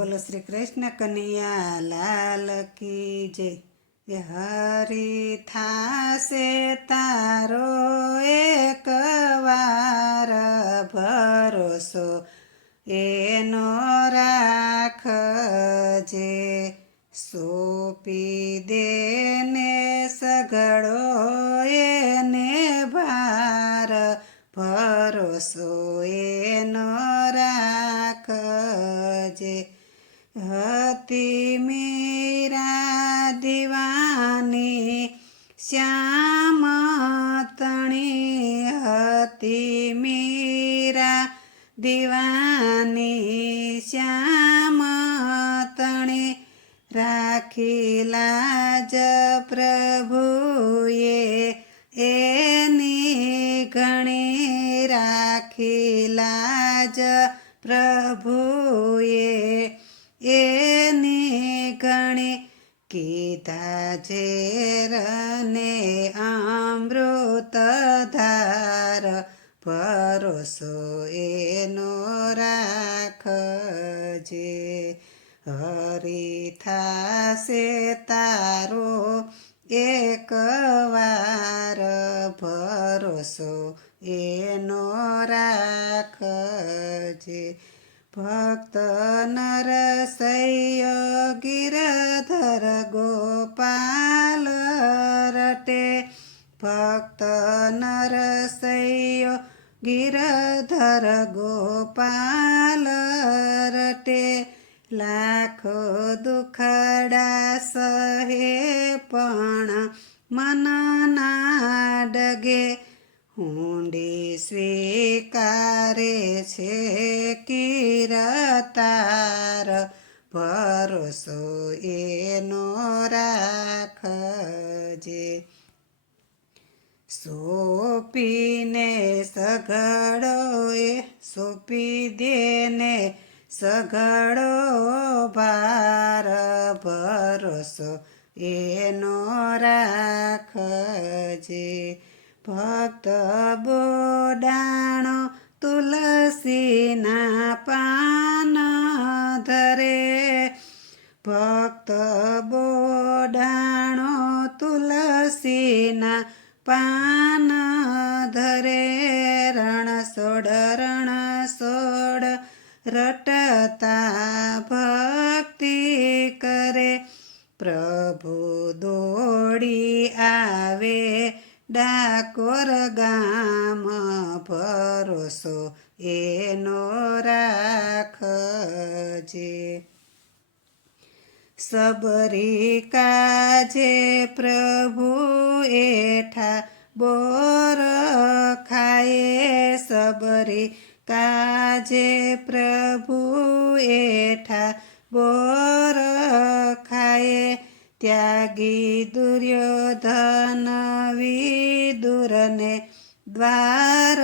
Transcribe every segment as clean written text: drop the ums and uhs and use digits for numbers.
બોલો શ્રી કૃષ્ણ કનૈયા લાલ કી જય। હરી થાશે તારો એક વાર ભરોસો એનો રાખજે, સોંપી દેને સઘળો એને ભાર ભરોસો એનો રાખજે। હતી મીરા દીવાની શ્યામ તણી, હતી મીરા દીવાની શ્યામ તણી, રાખી લાજ પ્રભુએ એની ઘણી, રાખી લાજ પ્રભુએ એની ઘણી, કીધા ઝેર ને અમૃત ધાર ભરોસો એનો રાખજે। હરી થાશે તારો એક વાર ભરોસો એનો રાખજે। ભક્ત નરસૈયો ગિરધર ગોપાલ રટે, ભક્ત નરસૈયો ગિરધર ગોપાલ રટે, લાખો દુખડા સહે પણ મન ના ડગે, હુંડી સ્વીકારે છે કીર્તાર ભરોસો એનો રાખજે। સોંપીને સઘળો સોંપી દેને સઘળો ભાર ભરોસો એનો રાખજે। ભક્ત બોડાણો તુલસીના પાન ધરે, ભક્ત બોડાણો તુલસીના પાન ધરે, રણછોડ રટતા ભક્તિ કરે, પ્રભુ દોડી આવે ડાકોર ગામ ભરોસો એનો રાખજે। સબરી કાજે પ્રભુ એઠા બોર ખાયે, સબરી કાજે પ્રભુ એઠા બોર ખાયે, ત્યાગી દુર્યોધન વિદુરને દ્વાર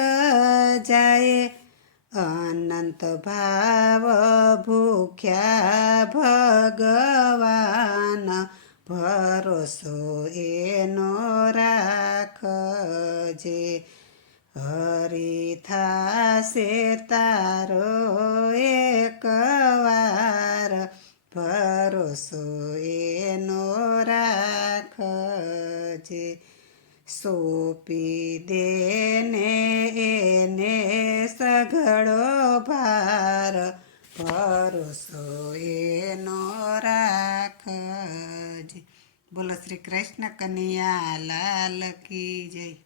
જાય, અનંત ભાવ ભૂખ્યા ભગવાન ભરોસો એનો રાખજે। હરી થાશે તારો એક વાર ભરોસો એનો રાખજે। સોંપી દેને એને સઘળો ભાર ભરોસો એનો રાખજે। બોલો શ્રી કૃષ્ણ કનૈયા લાલ કી જય।